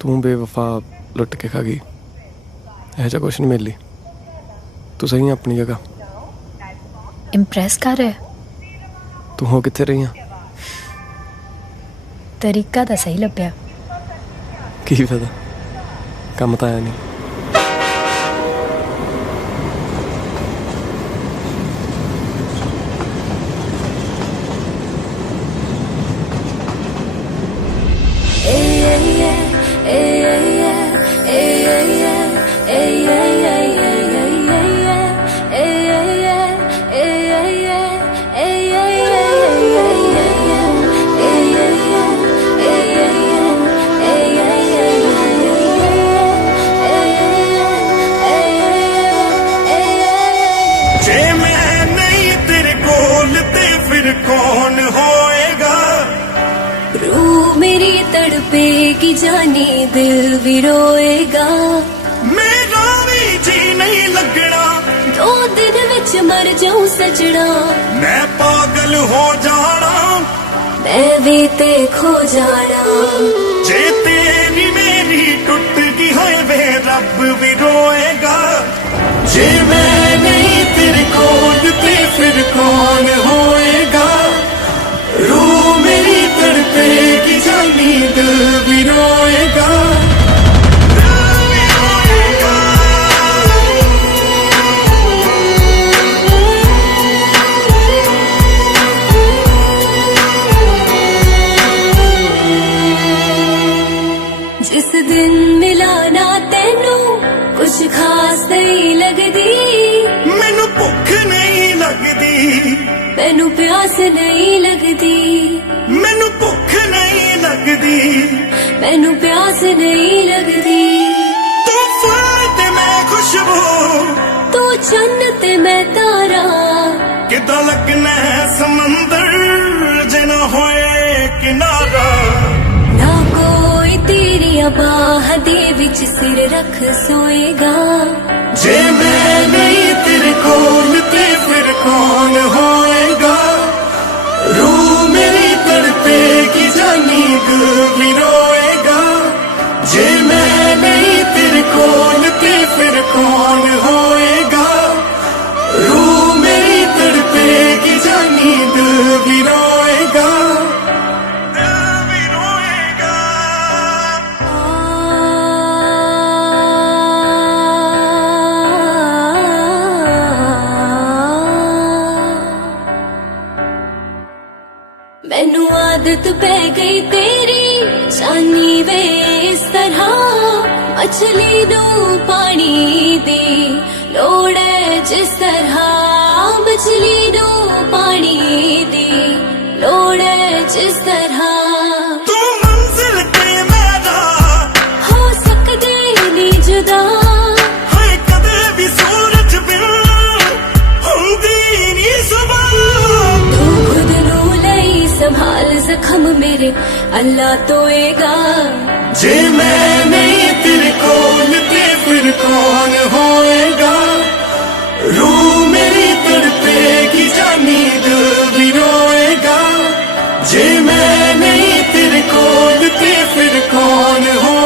तू बेवफा लुट के खा गई। ਇਹੋ ਜਿਹਾ कुछ नहीं मिली। तू सही है अपनी जगह। इंप्रेस कर रहे तू हो कितने रही है? तरीका तो सही लभ्या। की फायदा, काम तो आया नहीं। कौन होएगा? रूह मेरी तड़पेगी जाने दिल भी रोएगा। मेरा भी जी नहीं लगना, 2 दिन विच मर जाऊं सजना। मैं पागल हो जाना, मैं भी ते खो जाना। जे तेरी मेरी टूट गई है वे रब भी रोएगा। जे मैं नहीं तेरे कोल ते फिर कौन होएगा? रूह मेरी तड़पेगी जानी दिल भी रोएगा। जिस दिन मिला ना तेनू कुछ खास नहीं लगदी। मैनू भुख नहीं लगदी, मैनू प्यास नहीं लगदी। मैनू भुख नहीं लगदी, मैनू प्यास नहीं लगदी। तू फुल ते मैं खुशबू, तू चन्न ते मैं तारा। किदा लगना है समंदर जे ना होए किनारा। ना कोई तेरी बाह दे विच सिर रख सोएगा। जे मैं नहीं तेरे कोल ते फिर कौन होएगा? रूह मेरी तड़पेगी जानी दिल भी रोएगा। जे मैं नहीं तेरे कोल ते फिर कौन होएगा? रूह मेरी तड़पेगी जानी दिल भी रोएगा। दिल भी रोएगा। मैनू आदत पै गई तेरी जानी वे इस तरह। मछली नू पानी दी लोड़ है जिस तरह। मछली नू पानी दी लोड़ है जिस तरह। तू मंजिल ते मेरा हो सकदे नी जुदा। हाय कदे भी सूरज बिन हुंदी नी सुबह। तू खुद नू लई संभाल जख्म मेरे अल्लाह तोएगा। जे मैं नहीं तेरे कोल ते फिर कौन होएगा? रूह मेरी तड़पेगी जानी दिल भी रोएगा। जे मैं नहीं तेरे कोल ते फिर कौन होएगा?